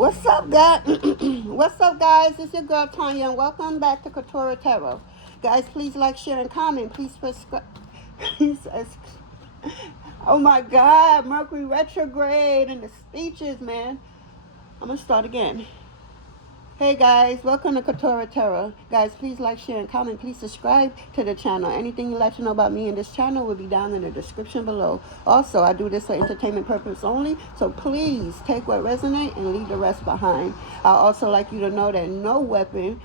What's up, guys? What's up, guys? It's your girl Tanya, and welcome back to Quetrah Tarot. Guys, please like, share, and comment. Please subscribe. Oh my God, Mercury retrograde and the speeches, man. I'm gonna start again. Hey guys, welcome to Quetrah Tarot. Guys, please like, share, and comment. Please subscribe to the channel. Anything you'd like to know about me and this channel will be down in the description below. Also, I do this for entertainment purpose only, so please take what resonates and leave the rest behind. I also like you to know that no weapon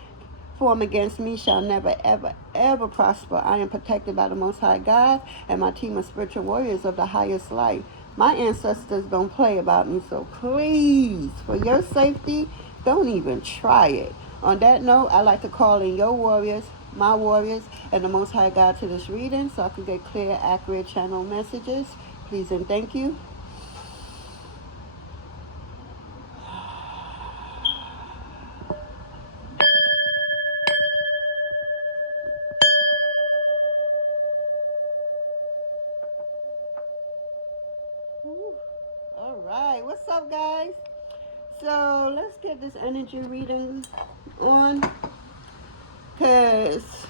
formed against me shall never, ever, ever prosper. I am protected by the Most High God and my team of spiritual warriors of the highest light. My ancestors don't play about me, so please, for your safety, don't even try it. On that note, I like to call in your warriors, my warriors, and the Most High God to this reading so I can get clear, accurate channel messages. Please and thank you. All right, what's up, guys? So let's get this energy reading on, because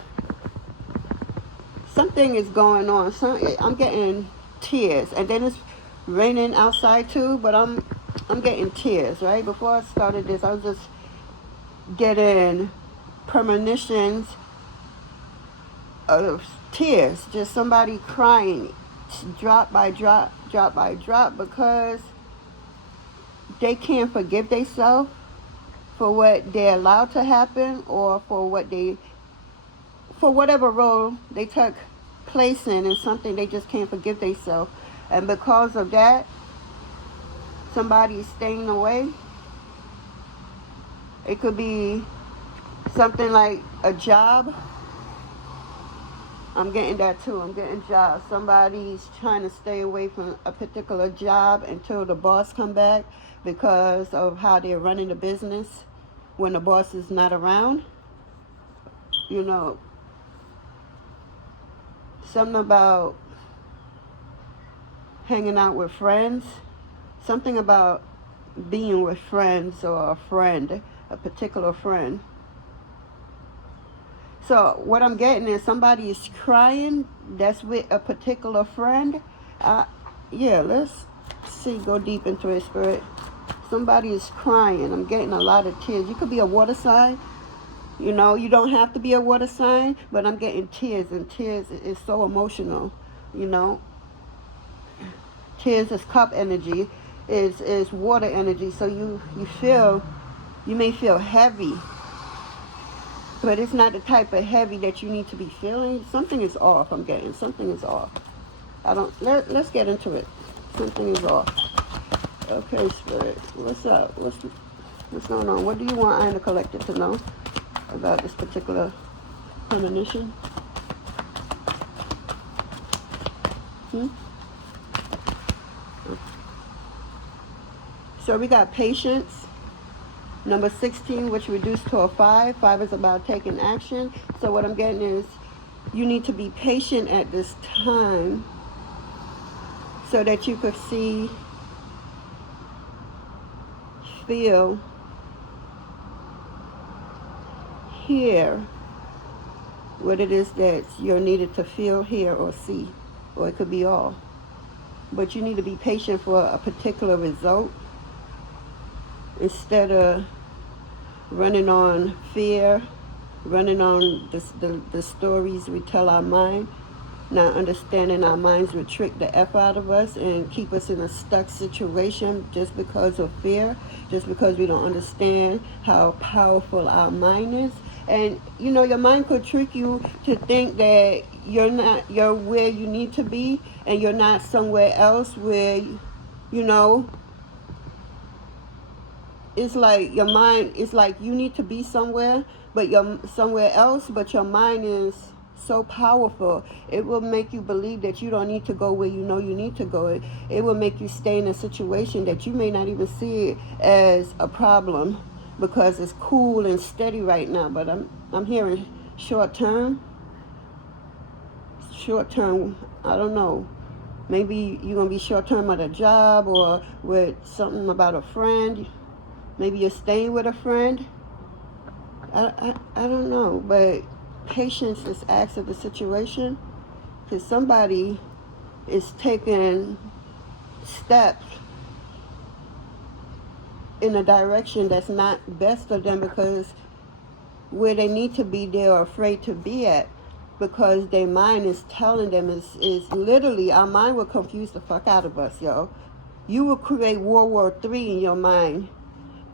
something is going on. I'm getting tears, and then it's raining outside too, but I'm getting tears. Right before I started this, I was just getting premonitions of tears, just somebody crying drop by drop, drop by drop, because they can't forgive themselves for what they allowed to happen, or for whatever role they took place in something. They just can't forgive themselves, and because of that, somebody is staying away. It could be something like a job. I'm getting that too. I'm getting jobs. Somebody's trying to stay away from a particular job until the boss come back, because of how they're running the business when the boss is not around. You know, something about hanging out with friends. Something about being with friends, or a friend, a particular friend. So what I'm getting is somebody is crying that's with a particular friend. Yeah, let's see, go deep into it, Spirit. Somebody is crying. I'm getting a lot of tears. You could be a water sign. You know, you don't have to be a water sign, but I'm getting tears, and tears is so emotional, you know. Tears is cup energy, is water energy, so you may feel heavy. But it's not the type of heavy that you need to be feeling. Something is off. I'm getting something is off. Let's get into it. Something is off. Okay, Spirit. What's up? What's going on? What do you want I and the collective to know about this particular premonition? So we got patience. Number 16, which reduced to a 5. 5 is about taking action. So what I'm getting is you need to be patient at this time so that you could see, feel, hear what it is that you're needed to feel, hear, or see. Or it could be all. But you need to be patient for a particular result, instead of running on fear, running on the stories we tell our mind, not understanding our minds will trick the F out of us and keep us in a stuck situation just because of fear, just because we don't understand how powerful our mind is. And you know, your mind could trick you to think that you're where you need to be, and you're not somewhere else where, you know, it's like your mind, it's like you need to be somewhere, but you're somewhere else, but your mind is so powerful. It will make you believe that you don't need to go where you know you need to go. It will make you stay in a situation that you may not even see it as a problem, because it's cool and steady right now. But I'm hearing short term. I don't know. Maybe you're going to be short term at a job, or with something about a friend. Maybe you're staying with a friend. I don't know, but patience is asked of the situation, because somebody is taking steps in a direction that's not best of them, because where they need to be, they're afraid to be at, because their mind is telling them is literally, our mind will confuse the fuck out of us, yo. You will create World War III in your mind,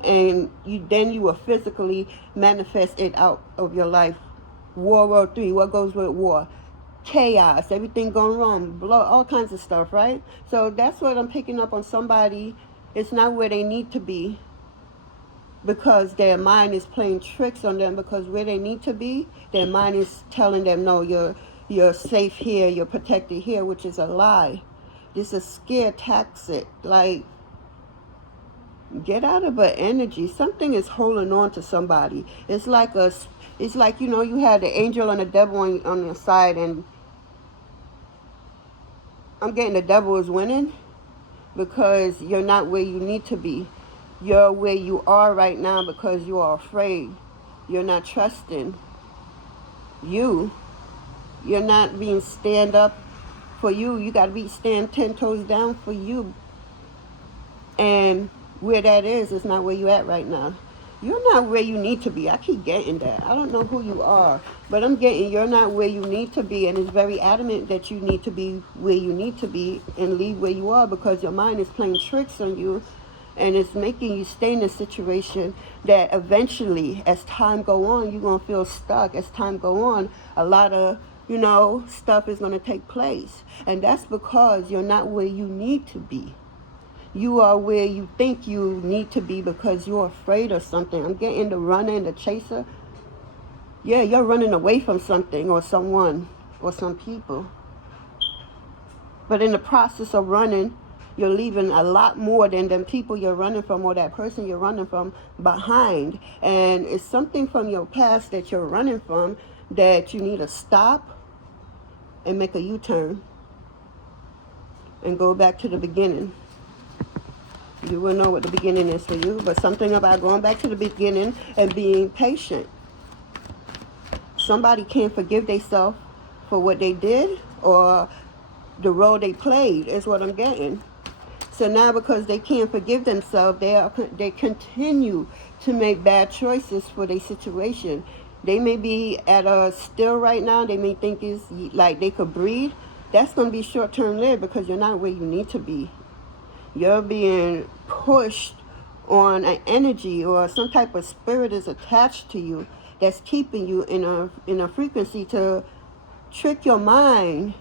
and you will physically manifest it out of your life. World War III, what goes with war? Chaos, everything going wrong, blow, all kinds of stuff, right? So that's what I'm picking up on. Somebody, it's not where they need to be, because their mind is playing tricks on them, because where they need to be, their mind is telling them, no, you're safe here, you're protected here, which is a lie. This is scare tactic. Like, get out of an energy. Something is holding on to somebody. It's like you know, you had the angel and the devil on your side, and I'm getting the devil is winning, because you're not where you need to be. You're where you are right now because you are afraid. You're not trusting you. You're not being stand up for you. You got to be stand 10 toes down for you. And where that is not where you at right now. You're not where you need to be. I keep getting that. I don't know who you are, but I'm getting you're not where you need to be, and it's very adamant that you need to be where you need to be and leave where you are, because your mind is playing tricks on you, and it's making you stay in a situation that eventually, as time go on, you're going to feel stuck. As time go on, a lot of, stuff is going to take place, and that's because you're not where you need to be. You are where you think you need to be because you're afraid of something. I'm getting the runner and the chaser. Yeah, you're running away from something or someone or some people. But in the process of running, you're leaving a lot more than them people you're running from or that person you're running from behind. And it's something from your past that you're running from that you need to stop and make a U-turn and go back to the beginning. You will know what the beginning is for you, but something about going back to the beginning and being patient. Somebody can't forgive themselves for what they did or the role they played is what I'm getting. So now because they can't forgive themselves, they continue to make bad choices for their situation. They may be at a still right now. They may think it's like they could breathe. That's going to be short-term lived because you're not where you need to be. You're being pushed on an energy or some type of spirit is attached to you that's keeping you in a frequency to trick your mind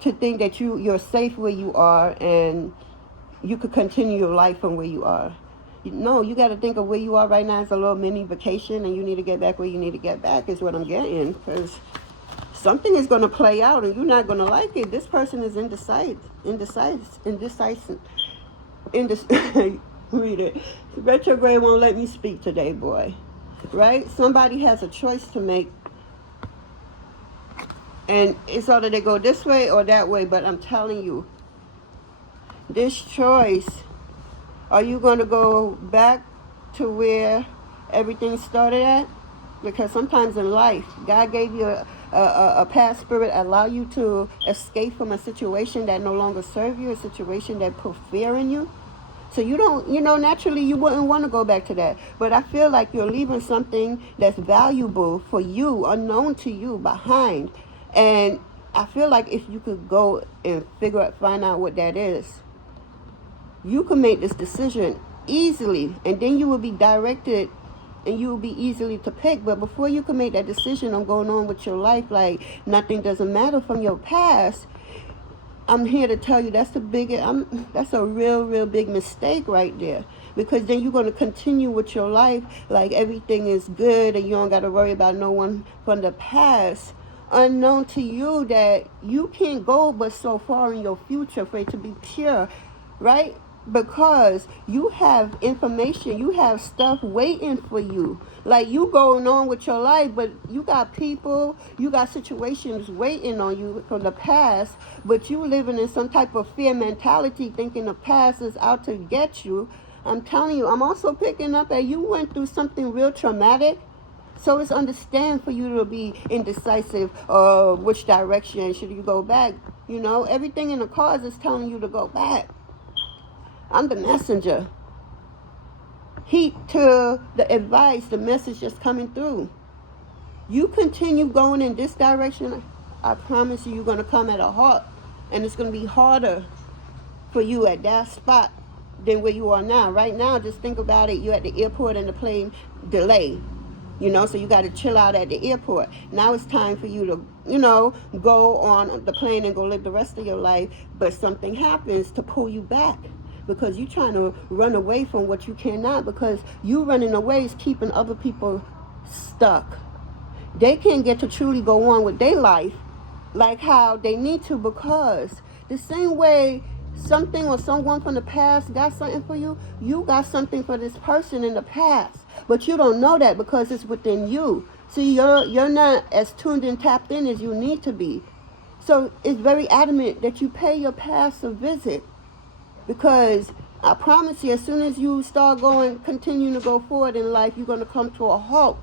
to think that you're safe where you are and you could continue your life from where you are. No, you got to think of where you are right now as a little mini vacation, and you need to get back where you need to get back is what I'm getting, because something is going to play out and you're not going to like it. This person is indecisive. Read it. Retrograde won't let me speak today, boy. Right? Somebody has a choice to make, and it's either they go this way or that way, but I'm telling you, this choice, are you going to go back to where everything started at? Because sometimes in life, God gave you a past spirit, allow you to escape from a situation that no longer serves you, a situation that put fear in you. So you don't, naturally you wouldn't want to go back to that. But I feel like you're leaving something that's valuable for you, unknown to you, behind. And I feel like if you could go and find out what that is, you can make this decision easily, and then you will be directed and you will be easily to pick. But before you can make that decision on going on with your life, like nothing doesn't matter from your past, I'm here to tell you that's a real big mistake right there. Because then you're going to continue with your life like everything is good and you don't got to worry about no one from the past, unknown to you that you can't go but so far in your future for it to be pure, right? Because you have information, you have stuff waiting for you. Like you going on with your life, but you got people, you got situations waiting on you from the past, but you living in some type of fear mentality thinking the past is out to get you. I'm telling you, I'm also picking up that you went through something real traumatic. So it's understand for you to be indecisive of which direction should you go back. You know, everything in the cards is telling you to go back. I'm the messenger. Heed to the advice, the message just coming through. You continue going in this direction, I promise you, you're going to come at a halt. And it's going to be harder for you at that spot than where you are now. Right now, just think about it. You're at the airport and the plane delay. You know, so you got to chill out at the airport. Now it's time for you to, you know, go on the plane and go live the rest of your life. But something happens to pull you back because you're trying to run away from what you cannot, because you running away is keeping other people stuck. They can't get to truly go on with their life like how they need to, because the same way something or someone from the past got something for you, you got something for this person in the past. But you don't know that because it's within you. See, you're not as tuned and tapped in as you need to be. So it's very adamant that you pay your past a visit, because I promise you, as soon as you start going, continuing to go forward in life, you're going to come to a halt.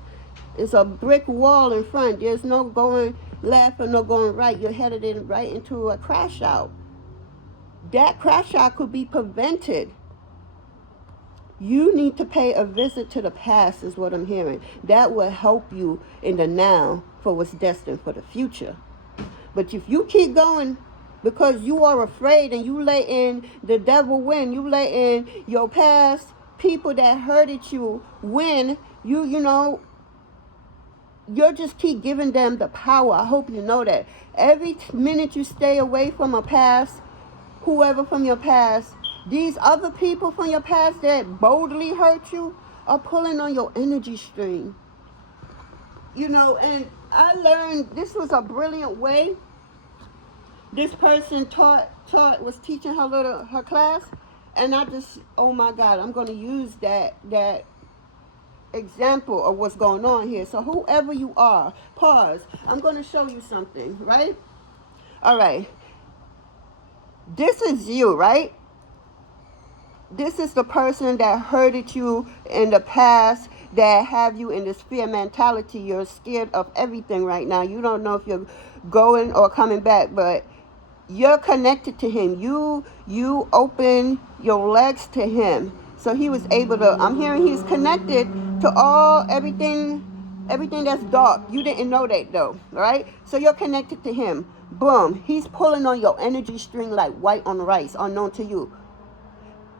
It's a brick wall in front. There's no going left or no going right. You're headed in right into a crash out. That crash out could be prevented. You need to pay a visit to the past, is what I'm hearing. That will help you in the now for what's destined for the future. But if you keep going because you are afraid and you let in the devil win, you let in your past people that hurted you win, you know, you'll just keep giving them the power. I hope you know that. Every minute you stay away from a past, whoever from your past, these other people from your past that boldly hurt you are pulling on your energy stream. You know, and I learned this was a brilliant way. This person was teaching her class, and I just, oh my God, I'm going to use that example of what's going on here. So whoever you are, pause. I'm going to show you something, right? All right. This is you, right? This is the person that hurted you in the past, that have you in this fear mentality. You're scared of everything right now. You don't know if you're going or coming back, but you're connected to him. You open your legs to him. So he was able to, I'm hearing he's connected to everything that's dark. You didn't know that though, right? So you're connected to him. Boom. He's pulling on your energy string like white on rice, unknown to you.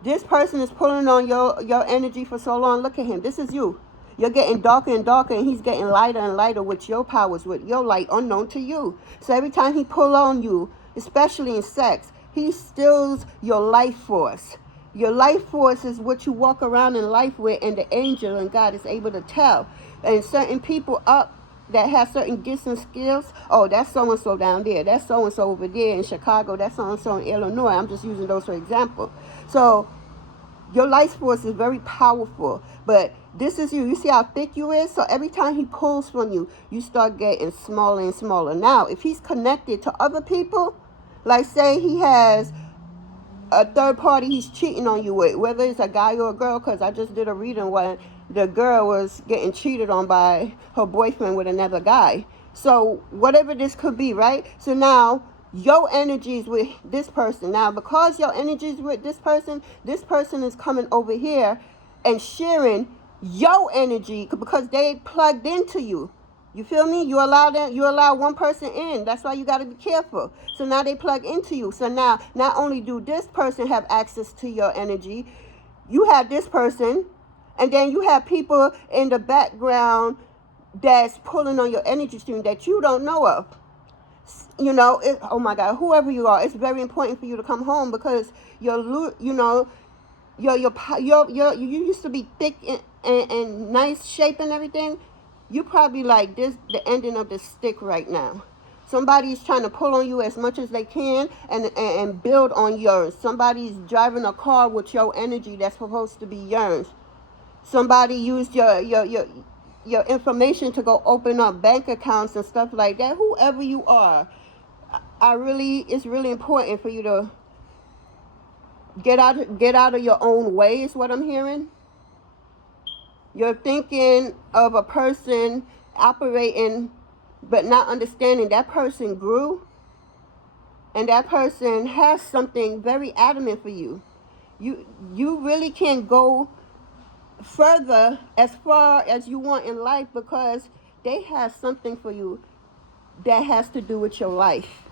This person is pulling on your energy for so long. Look at him. This is you. You're getting darker and darker, and he's getting lighter and lighter with your powers, with your light unknown to you. So every time he pull on you, especially in sex, he steals your life force. Your life force is what you walk around in life with, and the angel and God is able to tell. And certain people up that have certain gifts and skills, oh, that's so-and-so down there. That's so-and-so over there in Chicago. That's so-and-so in Illinois. I'm just using those for example. So your life force is very powerful, but this is you. You see how thick you is? So every time he pulls from you, you start getting smaller and smaller. Now, if he's connected to other people, like say he has a third party he's cheating on you with, whether it's a guy or a girl, because I just did a reading when the girl was getting cheated on by her boyfriend with another guy. So whatever this could be, right? So now your energy is with this person. Now, because your energy is with this person is coming over here and sharing your energy because they plugged into you. You feel me? You allow one person in. That's why you got to be careful. So now they plug into you. So now, not only do this person have access to your energy, you have this person, and then you have people in the background that's pulling on your energy stream that you don't know of. You know, oh my God, whoever you are, it's very important for you to come home, because you used to be thick and nice shape and everything. You probably like this, the ending of the stick right now. Somebody's trying to pull on you as much as they can and build on yours. Somebody's driving a car with your energy that's supposed to be yours. Somebody used your information to go open up bank accounts and stuff like that. Whoever you are, it's really important for you to Get out of your own way is what I'm hearing. You're thinking of a person operating but not understanding that person grew, and that person has something very adamant for you. You really can't go further as far as you want in life because they have something for you that has to do with your life.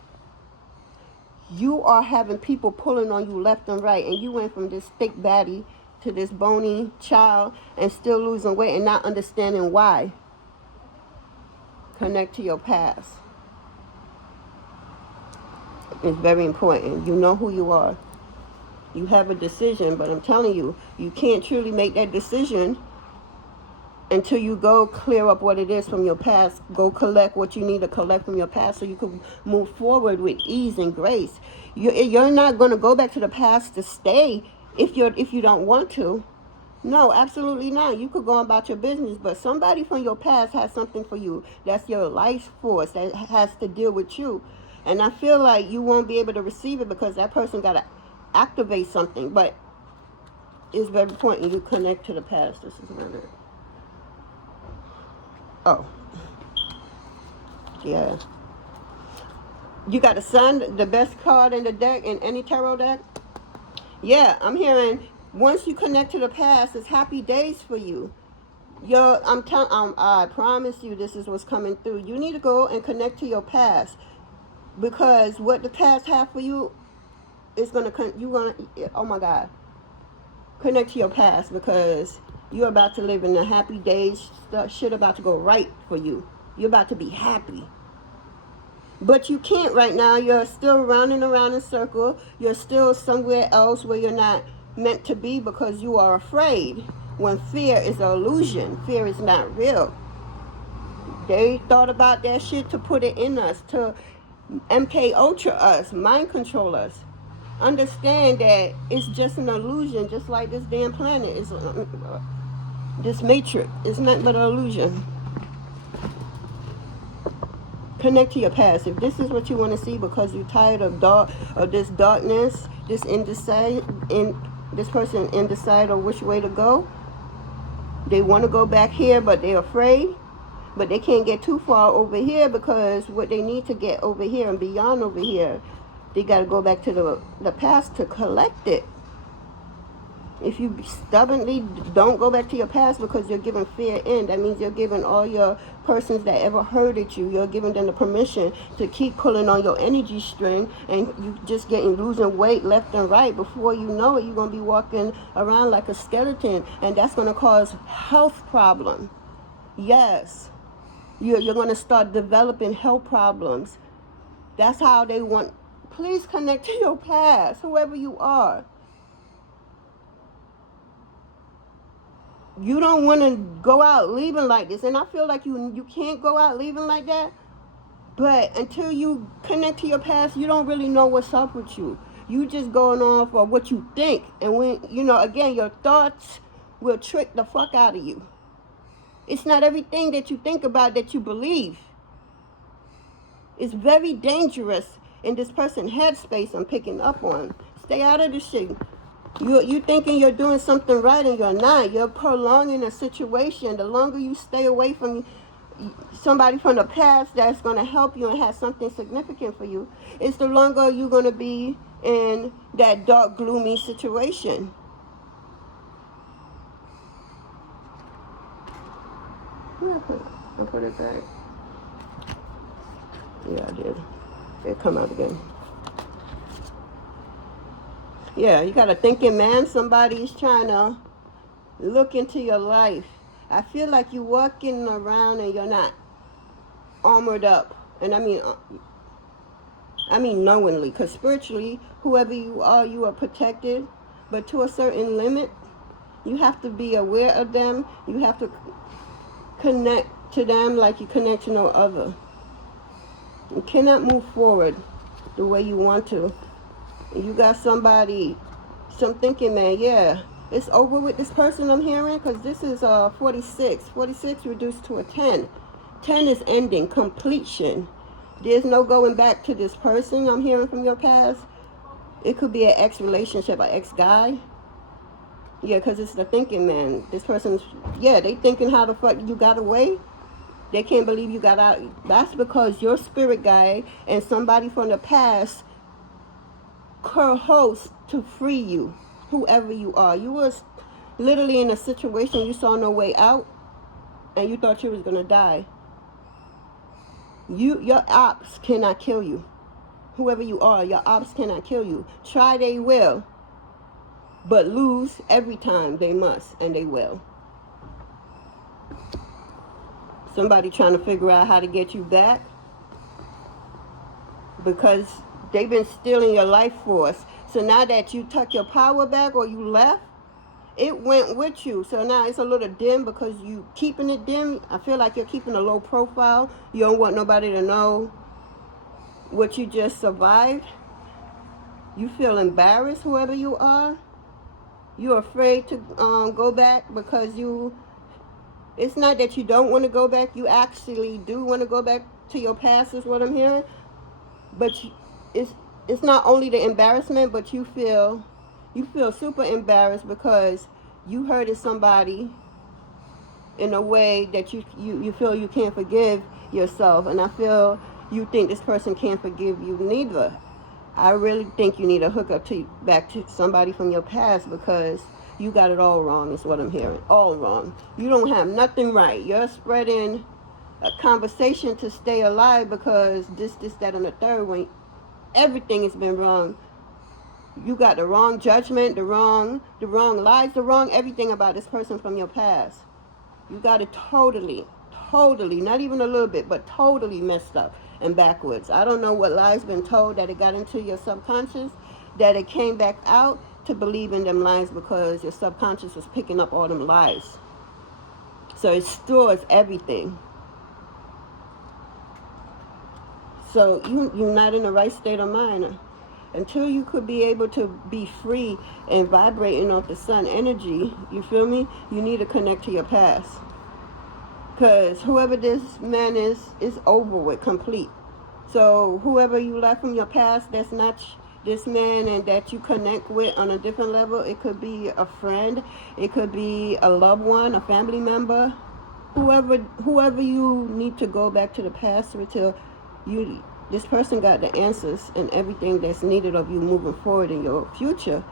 You are having people pulling on you left and right, and you went from this thick baddie to this bony child and still losing weight and not understanding why. Connect to your past. It's very important. You know who you are. You have a decision, but I'm telling you, you can't truly make that decision until you go clear up what it is from your past. Go collect what you need to collect from your past so you can move forward with ease and grace. You're not going to go back to the past to stay if you don't want to. No, absolutely not. You could go about your business, but somebody from your past has something for you. That's your life force that has to deal with you. And I feel like you won't be able to receive it because that person got to activate something. But it's very important you connect to the past. This is what it is. Oh. Yeah. You got a Sun, the best card in the deck, in any tarot deck? Yeah, I'm hearing once you connect to the past, it's happy days for you. I promise you this is what's coming through. You need to go and connect to your past because what the past have for you is oh my God, connect to your past because you're about to live in the happy days. Shit about to go right for you. You're about to be happy. But you can't right now. You're still running around in a circle. You're still somewhere else where you're not meant to be because you are afraid. When fear is an illusion, fear is not real. They thought about that shit to put it in us, to MK Ultra us, mind control us. Understand that it's just an illusion, just like this damn planet is. This matrix is nothing but an illusion. Connect to your past. If this is what you want to see because you're tired of this darkness, this person indecide on which way to go. They want to go back here, but they're afraid. But they can't get too far over here because what they need to get over here and beyond over here, they got to go back to the past to collect it. If you stubbornly don't go back to your past because you're giving fear in, that means you're giving all your persons that ever hurted you, you're giving them the permission to keep pulling on your energy string, and you just losing weight left and right. Before you know it, you're going to be walking around like a skeleton, and that's going to cause health problems. Yes, you're going to start developing health problems. That's how they want. Please connect to your past, whoever you are. You don't want to go out leaving like this, and I feel like you can't go out leaving like that. But until you connect to your past, you don't really know what's up with you. You just going off of what you think, and when again, your thoughts will trick the fuck out of you. It's not everything that you think about that you believe. It's very dangerous in this person's headspace I'm picking up on. Stay out of this shit. You thinking you're doing something right and you're not. You're prolonging a situation. The longer you stay away from somebody from the past that's going to help you and have something significant for you, it's the longer you're going to be in that dark, gloomy situation. I put it back. Yeah, I did. It come out again. Yeah, you got a thinking man. Somebody's trying to look into your life. I feel like you're walking around and you're not armored up. And I mean knowingly. Because spiritually, whoever you are protected. But to a certain limit, you have to be aware of them. You have to connect to them like you connect to no other. You cannot move forward the way you want to. You got some thinking man, yeah, it's over with this person I'm hearing, because this is 46. 46 reduced to a 10. 10 is ending, completion. There's no going back to this person I'm hearing from your past. It could be an ex-relationship, an ex-guy. Yeah, because it's the thinking man. This person's, yeah, they thinking how the fuck you got away. They can't believe you got out. That's because your spirit guide and somebody from the past co-host to free you, whoever you are. You was literally in a situation you saw no way out, and you thought you was gonna die. Your ops cannot kill you. Whoever you are, your ops cannot kill you. Try they will, but lose every time they must, and they will. Somebody trying to figure out how to get you back because they've been stealing your life force. So now that you took your power back or you left, it went with you. So now it's a little dim because you keeping it dim. I feel like you're keeping a low profile. You don't want nobody to know what you just survived. You feel embarrassed, whoever you are. You're afraid to go back because it's not that you don't want to go back. You actually do want to go back to your past is what I'm hearing. But it's not only the embarrassment, but you feel super embarrassed because you hurted somebody in a way that you feel you can't forgive yourself. And I feel you think this person can't forgive you neither. I really think you need to hook up back to somebody from your past because you got it all wrong is what I'm hearing. All wrong. You don't have nothing right. You're spreading a conversation to stay alive because this, that, and the third when everything has been wrong. You got the wrong judgment, the wrong lies, the wrong everything about this person from your past. You got it totally, not even a little bit, but totally messed up and backwards. I don't know what lies been told that it got into your subconscious, that it came back out to believe in them lies because your subconscious was picking up all them lies. So it stores everything. So you're not in the right state of mind. Until you could be able to be free and vibrating off the sun energy, you feel me? You need to connect to your past. Because whoever this man is over with, complete. So whoever you left from your past, that's not this man and that you connect with on a different level. It could be a friend. It could be a loved one, a family member. Whoever you need to go back to the past until this person got the answers and everything that's needed of you moving forward in your future.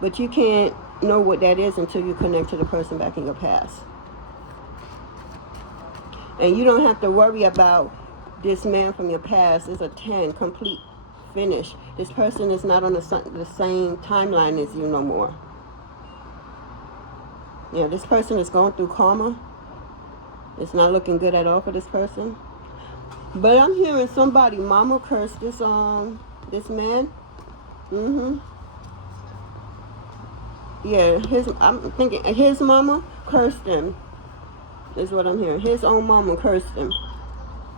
But you can't know what that is until you connect to the person back in your past. And you don't have to worry about this man from your past. It's a 10, complete, finish. This person is not on the same timeline as you no more. Yeah, this person is going through karma. It's not looking good at all for this person. But I'm hearing somebody mama curse this man. Yeah, I'm thinking his mama cursed him. Is what I'm hearing. His own mama cursed him.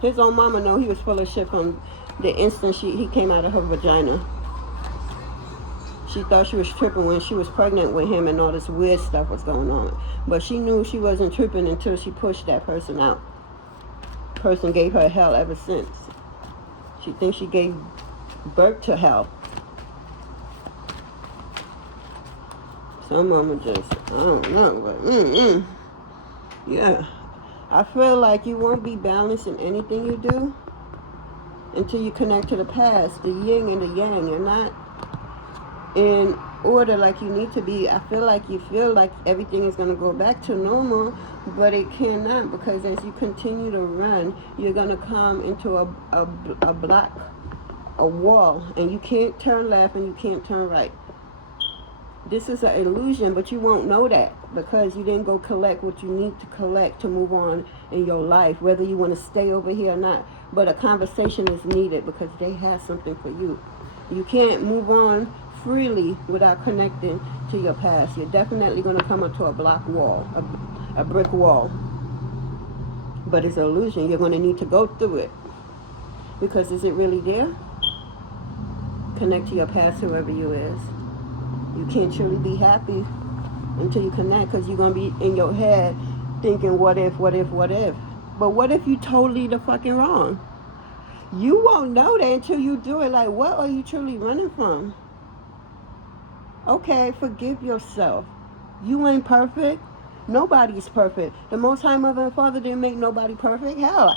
His own mama know he was full of shit from the instant he came out of her vagina. She thought she was tripping when she was pregnant with him and all this weird stuff was going on. But she knew she wasn't tripping until she pushed that person out. Person gave her hell ever since. She thinks she gave birth to hell. Some mama just, I don't know, but yeah. I feel like you won't be balanced in anything you do until you connect to the past, the yin and the yang. You're not in order like you need to be. I feel like you feel like everything is going to go back to normal, but it cannot, because as you continue to run, you're going to come into a block, a wall, and you can't turn left and you can't turn right. This is an illusion, but you won't know that because you didn't go collect what you need to collect to move on in your life, whether you want to stay over here or not. But a conversation is needed because they have something for you. You can't move on freely without connecting to your past. You're definitely going to come into a block wall, a brick wall. But it's an illusion. You're going to need to go through it. Because is it really there? Connect to your past, whoever you is. You can't truly be happy until you connect, because you're going to be in your head thinking, what if? But what if you totally the fucking wrong? You won't know that until you do it. Like, what are you truly running from? Okay, forgive yourself. You ain't perfect. Nobody's perfect. The Most High Mother and Father didn't make nobody perfect. Hell,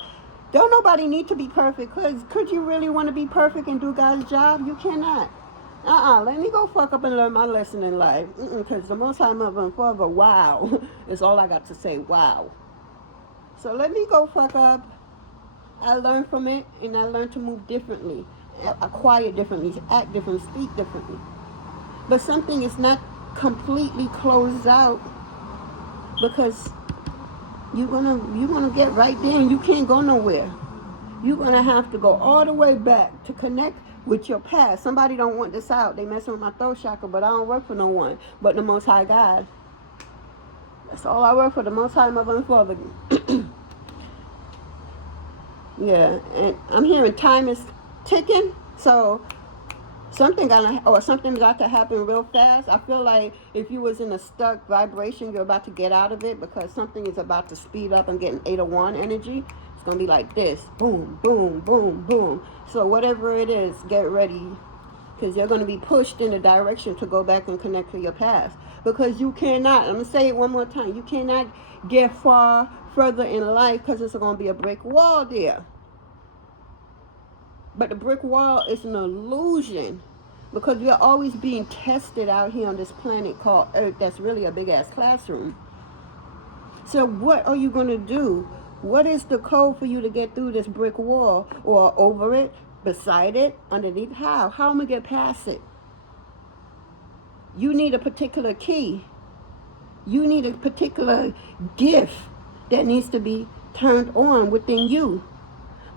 don't nobody need to be perfect. Cause could you really want to be perfect and do God's job? You cannot. Let me go fuck up and learn my lesson in life. Cause the Most High Mother and Father, wow, is all I got to say. Wow. So let me go fuck up. I learned from it, and I learned to move differently, acquire differently, act differently, speak differently. But something is not completely closed out, because you're gonna get right there and you can't go nowhere. You're gonna have to go all the way back to connect with your past. Somebody don't want this out. They messing with my throat chakra, but I don't work for no one but the Most High God. That's all I work for, the Most High Mother and Father. Yeah, and I'm hearing time is ticking, so something's got to happen real fast. I feel like if you was in a stuck vibration, you're about to get out of it, because something is about to speed up and get an 801 energy. It's going to be like this. Boom, boom, boom, boom. So whatever it is, get ready, because you're going to be pushed in a direction to go back and connect to your past. Because you cannot, I'm going to say it one more time, you cannot get further in life, because there's going to be a brick wall there. But the brick wall is an illusion, because we are always being tested out here on this planet called Earth, that's really a big-ass classroom. So what are you going to do? What is the code for you to get through this brick wall, or over it, beside it, underneath? How am I going to get past it? You need a particular key. You need a particular gift that needs to be turned on within you.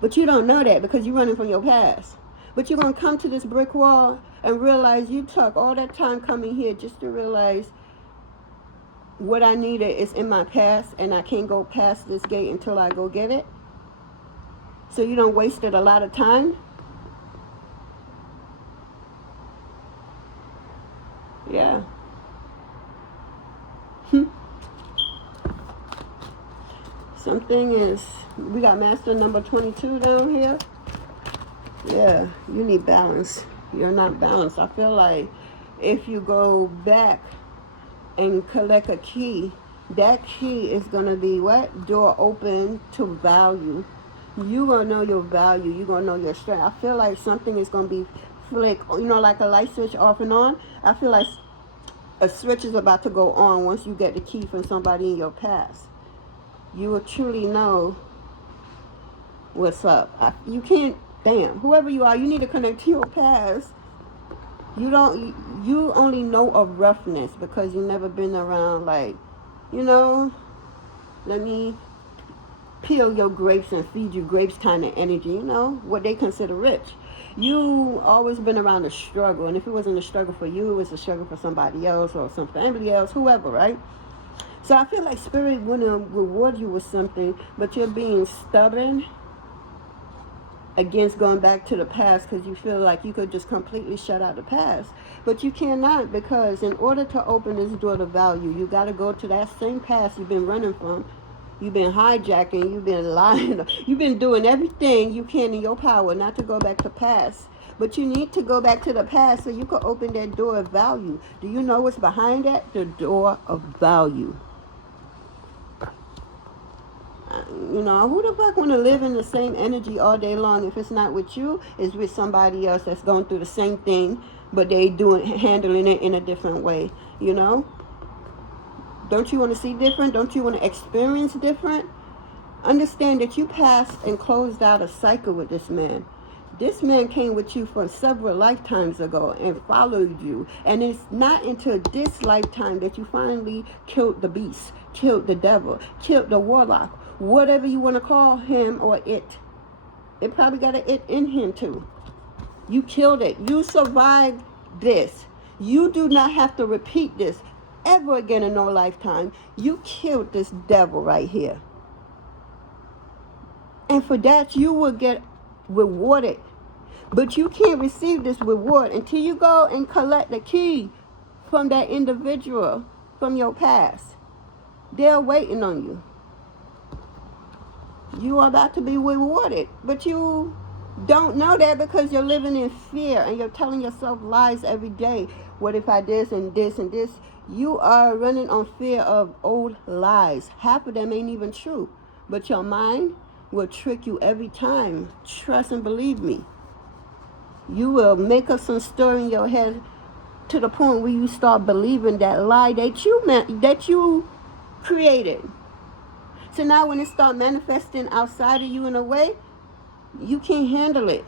But you don't know that, because you're running from your past. But you're going to come to this brick wall and realize you took all that time coming here just to realize what I needed is in my past, and I can't go past this gate until I go get it. So you don't wasted a lot of time. Yeah. Something is, we got master number 22 down here. Yeah, you need balance. You're not balanced. I feel like if you go back and collect a key, that key is going to be what? Door open to value. You're going to know your value. You're going to know your strength. I feel like something is going to be flick, like a light switch off and on. I feel like a switch is about to go on once you get the key from somebody in your past. You will truly know what's up. You can't, whoever you are, you need to connect to your past. You only know of roughness because you've never been around, like, let me peel your grapes and feed you grapes kind of energy, what they consider rich. You always been around the struggle, and if it wasn't a struggle for you, it was a struggle for somebody else or some family else, whoever, right? So I feel like Spirit want to reward you with something, but you're being stubborn against going back to the past, because you feel like you could just completely shut out the past. But you cannot, because in order to open this door to value, you got to go to that same past you've been running from. You've been hijacking, you've been lying, you've been doing everything you can in your power not to go back to past. But you need to go back to the past so you can open that door of value. Do you know what's behind that? The door of value. Who the fuck want to live in the same energy all day long if it's not with you? It's with somebody else that's going through the same thing, but they handling it in a different way, Don't you want to see different? Don't you want to experience different? Understand that you passed and closed out a cycle with this man. This man came with you for several lifetimes ago and followed you. And it's not until this lifetime that you finally killed the beast, killed the devil, killed the warlock, whatever you want to call him or it. It probably got an it in him too. You killed it. You survived this. You do not have to repeat this ever again in no lifetime. You killed this devil right here. And for that, you will get rewarded. But you can't receive this reward until you go and collect the key from that individual from your past. They're waiting on you. You are about to be rewarded. But you don't know that because you're living in fear and you're telling yourself lies every day. What if I this and this and this? You are running on fear of old lies. Half of them ain't even true. But your mind will trick you every time. Trust and believe me. You will make up some story in your head to the point where you start believing that lie that you created. So now when it starts manifesting outside of you in a way, you can't handle it.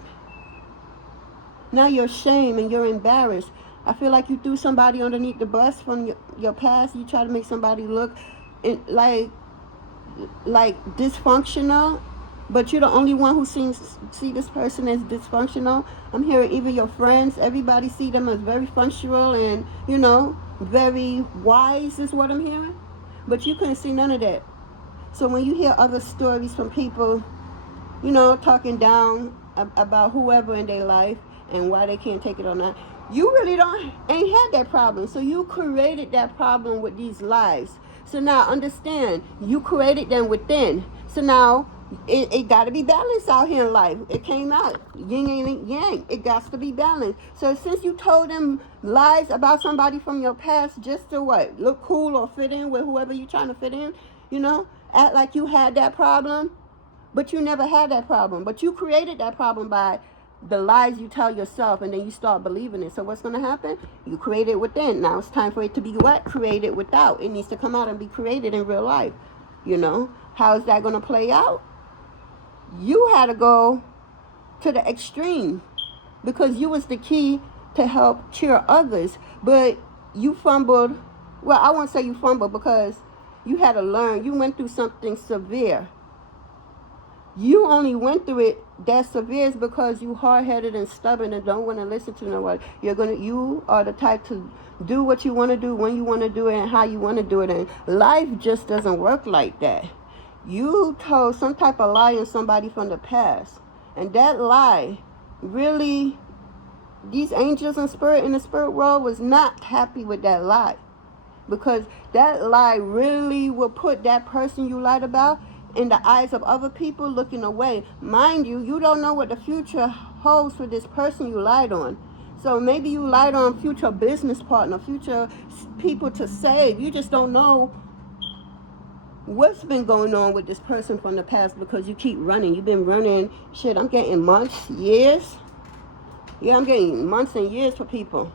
Now you're ashamed and you're embarrassed. I feel like you threw somebody underneath the bus from your past. You try to make somebody look like dysfunctional, but you're the only one who see this person as dysfunctional. I'm hearing even your friends, everybody see them as very functional and, very wise is what I'm hearing. But you couldn't see none of that. So when you hear other stories from people, talking down about whoever in their life and why they can't take it or not, you really ain't had that problem. So you created that problem with these lies. So now understand, you created them within. So now it got to be balanced out here in life. It came out yin and yang. It got to be balanced. So since you told them lies about somebody from your past just to what? Look cool or fit in with whoever you're trying to fit in, act like you had that problem. But you never had that problem. But you created that problem by the lies you tell yourself, and then you start believing it. So what's going to happen? You create it within. Now it's time for it to be what? Created without. It needs to come out and be created in real life. How is that going to play out? You had to go to the extreme because you was the key to help cheer others. But you fumbled. Well, I won't say you fumbled because you had to learn. You went through something severe. You only went through it that severe because you hard-headed and stubborn and don't want to listen to nobody. You are the type to do what you want to do, when you want to do it, and how you want to do it. And life just doesn't work like that. You told some type of lie on somebody from the past. And that lie really, these angels and spirit in the spirit world was not happy with that lie. Because that lie really will put that person you lied about in the eyes of other people looking away. Mind you, you don't know what the future holds for this person you lied on. So maybe you lied on future business partner, future people to save. You just don't know what's been going on with this person from the past because you keep running. You've been running. Shit, I'm getting months, years. Yeah, I'm getting months and years for people.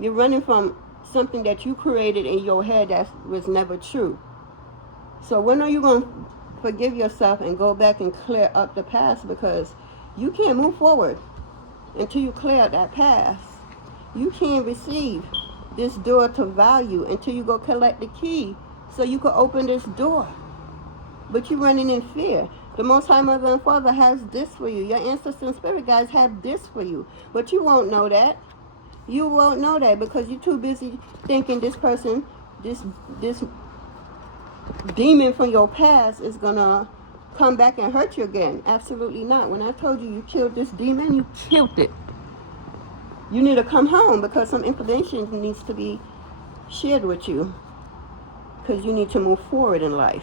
You're running from something that you created in your head that was never true. So when are you going to forgive yourself and go back and clear up the past? Because you can't move forward until you clear that past. You can't receive this door to value until you go collect the key so you can open this door. But you're running in fear. The Most High Mother and Father has this for you. Your ancestors and spirit guides have this for you. But you won't know that. You won't know that because you're too busy thinking this person, this demon from your past is going to come back and hurt you again. Absolutely not. When I told you killed this demon, you killed it. You need to come home because some information needs to be shared with you because you need to move forward in life.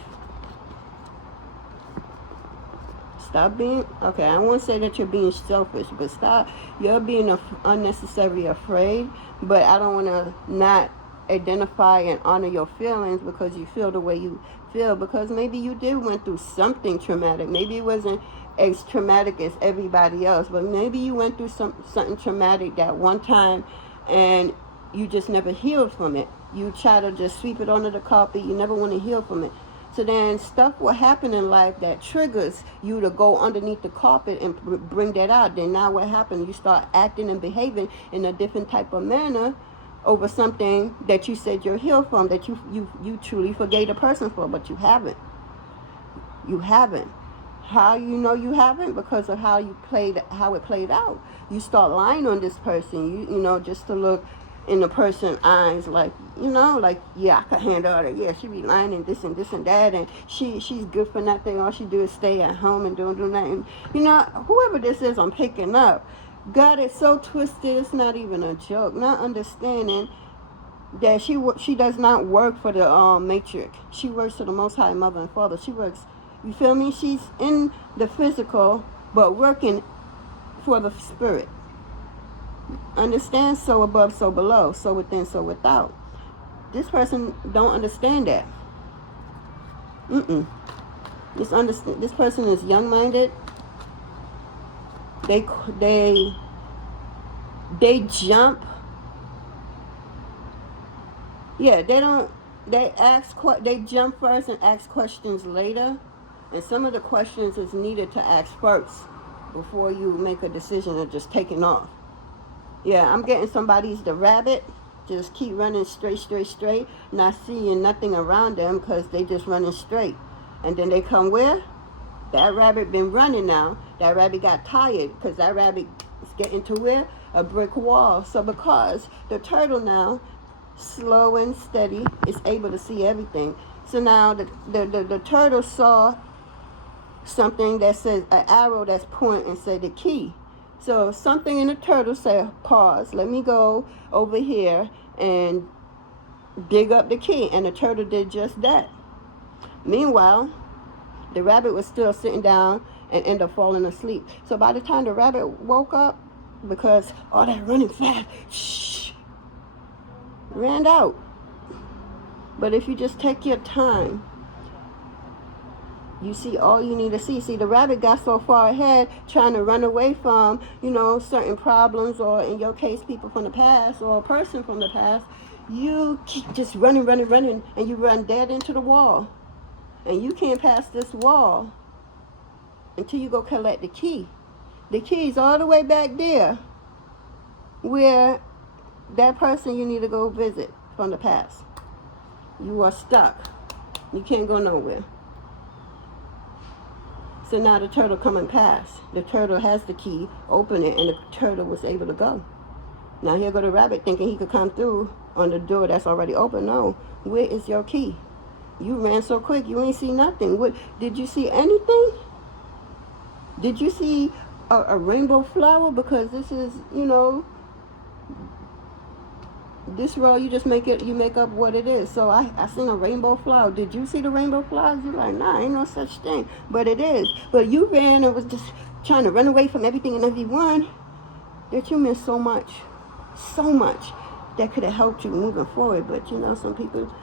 Stop being, okay, I won't say that you're being selfish, but stop, you're being unnecessarily afraid, but I don't want to not identify and honor your feelings because you feel the way you feel, because maybe you did went through something traumatic. Maybe it wasn't as traumatic as everybody else, but maybe you went through something traumatic that one time and you just never healed from it. You try to just sweep it under the carpet. You never want to heal from it. So then stuff will happen in life that triggers you to go underneath the carpet and bring that out. Then now what happens? You start acting and behaving in a different type of manner over something that you said you're healed from, that you truly forgave a person for, but you haven't. You haven't. How you know you haven't? Because of how it played out. You start lying on this person, you know, just to look in the person's eyes like, yeah, I could handle her. Yeah, she be lying and this and that, and she's good for nothing. All she do is stay at home and don't do nothing. Whoever this is I'm picking up, God is so twisted, it's not even a joke. Not understanding that she does not work for the matrix. She works for the Most High Mother and Father. She works, you feel me? She's in the physical, but working for the spirit. Understand? So above, so below, so within, so without. This person don't understand that. This person is young-minded. They jump. Yeah, they jump first and ask questions later. And some of the questions is needed to ask first before you make a decision of just taking off. Yeah, I'm getting somebody's the rabbit. Just keep running straight, not seeing nothing around them because they just running straight. And then they come where? That rabbit been running now. That rabbit got tired because that rabbit is getting to where? A brick wall. So because the turtle now, slow and steady, is able to see everything. So now the turtle saw something that says, an arrow that's pointing and say the key. So something in the turtle said, pause, let me go over here and dig up the key. And the turtle did just that. Meanwhile, the rabbit was still sitting down and ended up falling asleep. So by the time the rabbit woke up, because all that running fast, ran out. But if you just take your time, you see all you need to see. See, the rabbit got so far ahead trying to run away from, certain problems, or in your case, people from the past, or a person from the past. You keep just running, and you run dead into the wall. And you can't pass this wall until you go collect the key. The key's all the way back there where that person you need to go visit from the past. You are stuck. You can't go nowhere. So now the turtle coming past. The turtle has the key, open it, and the turtle was able to go. Now here go the rabbit thinking he could come through on the door that's already open. No, where is your key? You ran so quick, you ain't see nothing. What, did you see anything? Did you see a rainbow flower? Because this is, this world, you just make up what it is. So I seen a rainbow flower. Did you see the rainbow flowers? You're like, nah, ain't no such thing. But it is. But you ran and was just trying to run away from everything and everyone that you missed so much that could have helped you moving forward. But some people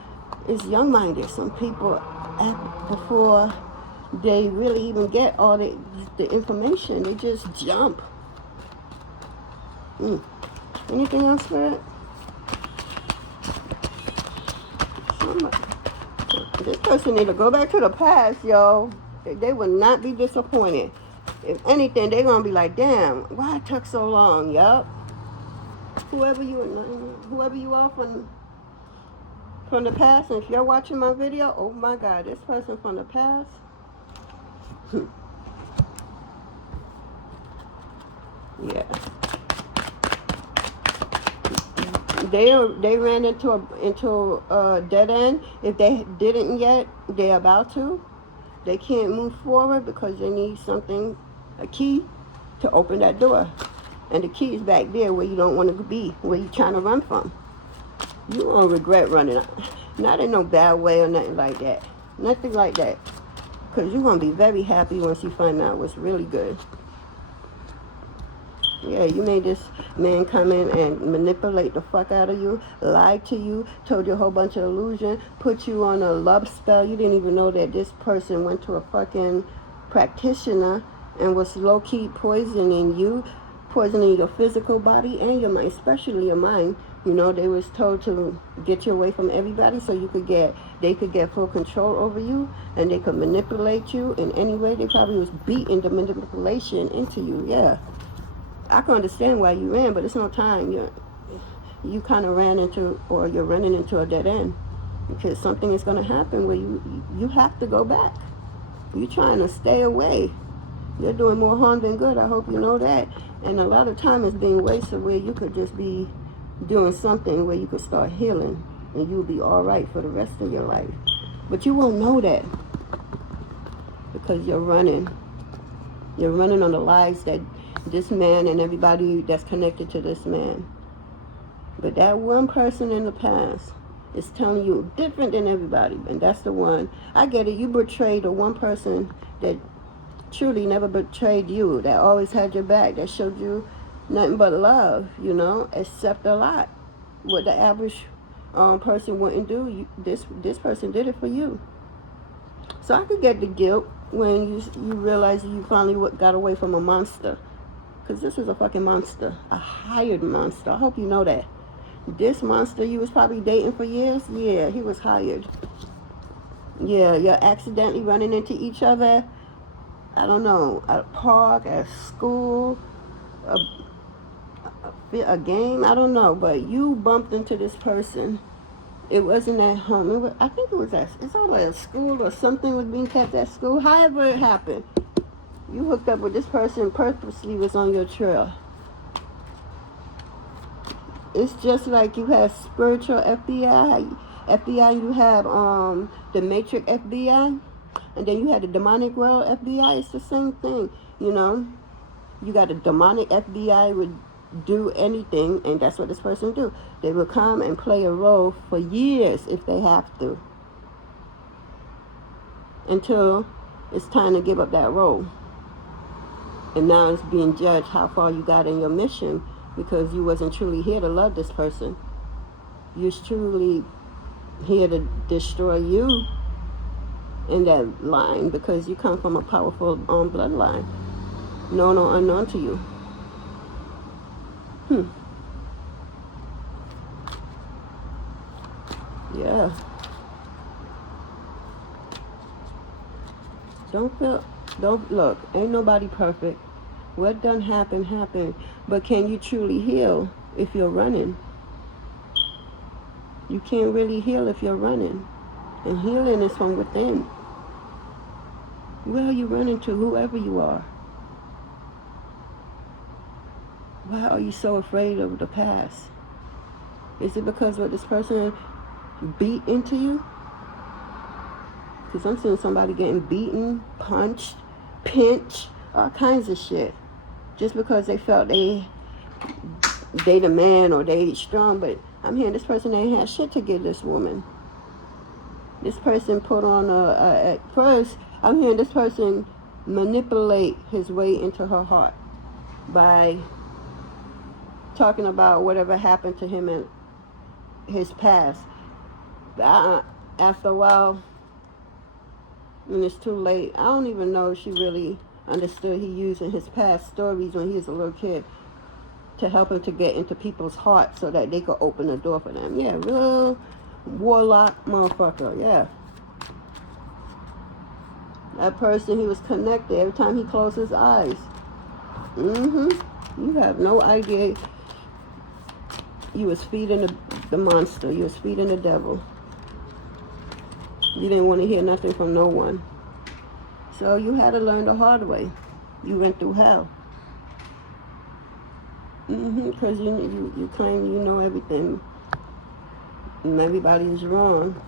is young-minded. Some people act before they really even get all the information. They just jump. Anything else for it? This person need to go back to the past, yo. They will not be disappointed. If anything, they're going to be like, damn, why it took so long, yup. Whoever you are from the past, and if you're watching my video, oh my God, this person from the past, yeah. They ran into a dead end. If they didn't yet, they're about to. They can't move forward because they need something, a key, to open that door. And the key is back there where you don't want to be, where you're trying to run from. You won't regret running. Not in no bad way or nothing like that. Nothing like that. Because you're going to be very happy once you find out what's really good. Yeah, you made this man come in and manipulate the fuck out of you, lied to you, told you a whole bunch of illusion, put you on a love spell. You didn't even know that this person went to a fucking practitioner and was low-key poisoning your physical body and your mind, especially your mind. They was told to get you away from everybody so they could get full control over you, and they could manipulate you in any way. They probably was beating the manipulation into you, yeah. I can understand why you ran, but it's no time. You kind of ran into, or you're running into a dead end, because something is going to happen where you have to go back. You're trying to stay away. You're doing more harm than good. I hope you know that. And a lot of time is being wasted where you could just be doing something where you could start healing, and you'll be all right for the rest of your life. But you won't know that because you're running. You're running on the lies that this man and everybody that's connected to this man. But that one person in the past is telling you different than everybody, and that's the one. I get it. You betrayed the one person that truly never betrayed you, that always had your back, that showed you nothing but love, you know, accept a lot. What the average person wouldn't do, this person did it for you. So I could get the guilt when you realize you finally got away from a monster. Because this was a fucking monster. A hired monster. I hope you know that. This monster you was probably dating for years, yeah, he was hired. Yeah, you're accidentally running into each other, I don't know, at a park, at school, a game, I don't know, but you bumped into this person. It wasn't at home. I think it was it's all at school or something was being kept at school. However it happened, you hooked up with this person purposely was on your trail. It's just like you have spiritual FBI, you have the Matrix FBI, and then you had the demonic world FBI. It's the same thing, you know. You got a demonic FBI would do anything, and that's what this person do. They will come and play a role for years if they have to, until it's time to give up that role. And now it's being judged how far you got in your mission, because you wasn't truly here to love this person. You're truly here to destroy you in that line, because you come from a powerful bloodline, known or unknown to you. Yeah. Don't look, ain't nobody perfect. What done happen, happened. But can you truly heal if you're running? You can't really heal if you're running. And healing is from within. Where are you running to, whoever you are? Why are you so afraid of the past? Is it because what this person beat into you? Because I'm seeing somebody getting beaten, punched, pinched, all kinds of shit. Just because they felt they the man or they strong. But I'm hearing this person ain't had shit to give this woman. This person put on at first, I'm hearing this person manipulate his way into her heart by talking about whatever happened to him in his past. After a while, when it's too late, I don't even know if she really understood he using his past stories when he was a little kid to help him to get into people's hearts so that they could open the door for them. Yeah, real warlock motherfucker, yeah. That person, he was connected every time he closed his eyes. You have no idea. You was feeding the monster. You was feeding the devil. You didn't want to hear nothing from no one. So you had to learn the hard way. You went through hell. Because you claim you know everything. And everybody is wrong.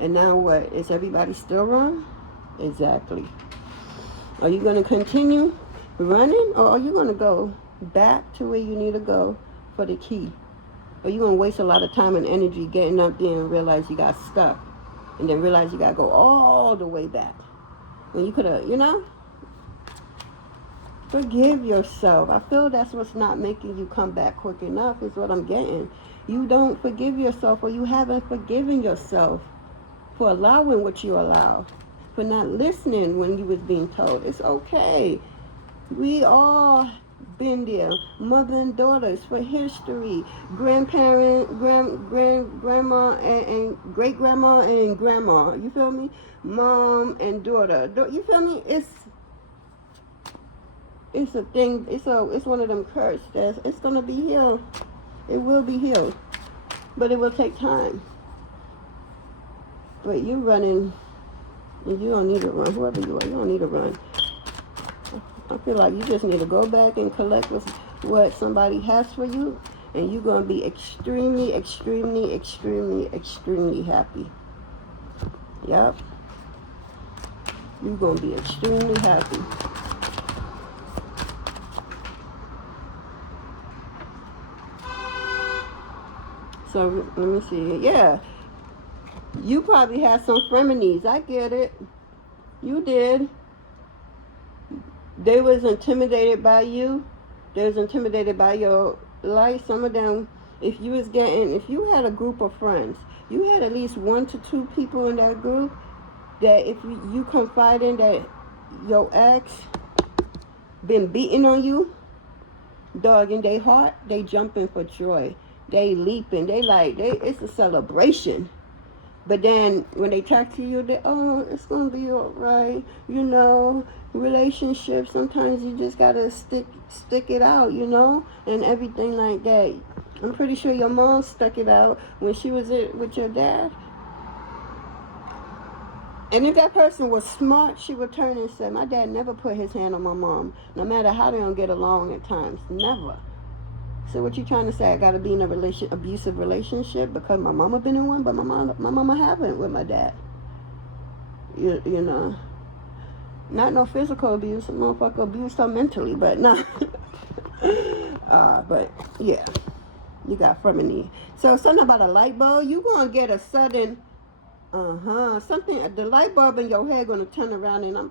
And now what? Is everybody still wrong? Exactly. Are you going to continue running, or are you going to go back to where you need to go for the key? Or are you going to waste a lot of time and energy getting up there and realize you got stuck? And then realize you got to go all the way back. When you could have, you know? Forgive yourself. I feel that's what's not making you come back quick enough is what I'm getting. You don't forgive yourself, or you haven't forgiven yourself for allowing what you allow, for not listening when you was being told. It's okay. We all been there. Mother and daughters for history. Grandparent, grandma and great grandma and grandma. You feel me? Mom and daughter. You feel me? It's a thing. It's one of them curses. It's gonna be healed. It will be healed, but it will take time. But you running, and you don't need to run. Whoever you are, you don't need to run. I feel like you just need to go back and collect what somebody has for you, and you're going to be extremely, extremely, extremely, extremely happy. Yep. You're going to be extremely happy. So, let me see. Yeah. You probably had some frenemies. I get it. You did. They was intimidated by you. They was intimidated by your life. Some of them, if you had a group of friends, you had at least 1 to 2 people in that group that if you confide in that your ex been beating on you, dog, in their heart, they jumping for joy. They leaping. It's a celebration. But then when they talk to you, it's going to be all right. You know, relationships, sometimes you just got to stick it out, and everything like that. I'm pretty sure your mom stuck it out when she was with your dad. And if that person was smart, she would turn and say, my dad never put his hand on my mom, no matter how they don't get along at times. Never. So what you trying to say? I got to be in a abusive relationship because my mama been in one, but my mama haven't with my dad. You know. Not no physical abuse. Some motherfucker abused her mentally, but not. But, yeah. You got feminine. So something about a light bulb, you going to get a sudden... something, the light bulb in your head going to turn around, and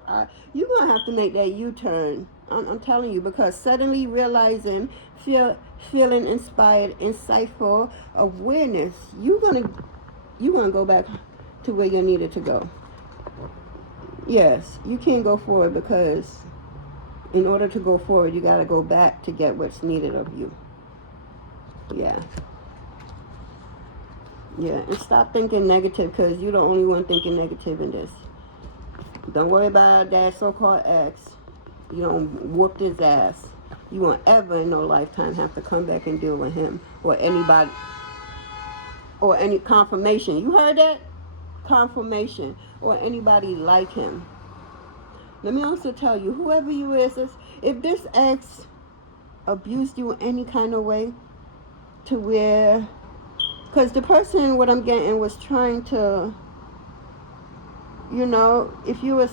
you're going to have to make that U-turn. I'm telling you, because suddenly realizing, feeling inspired, insightful awareness, you're going to go back to where you needed to go. Yes, you can't go forward because in order to go forward, you got to go back to get what's needed of you. Yeah. Yeah, and stop thinking negative, because you're the only one thinking negative in this. Don't worry about that so-called ex. You don't whoop his ass. You won't ever in no lifetime have to come back and deal with him or anybody or any confirmation. You heard that? Confirmation or anybody like him. Let me also tell you, whoever you is, if this ex abused you in any kind of way to where... Because the person, what I'm getting, was trying to, if you was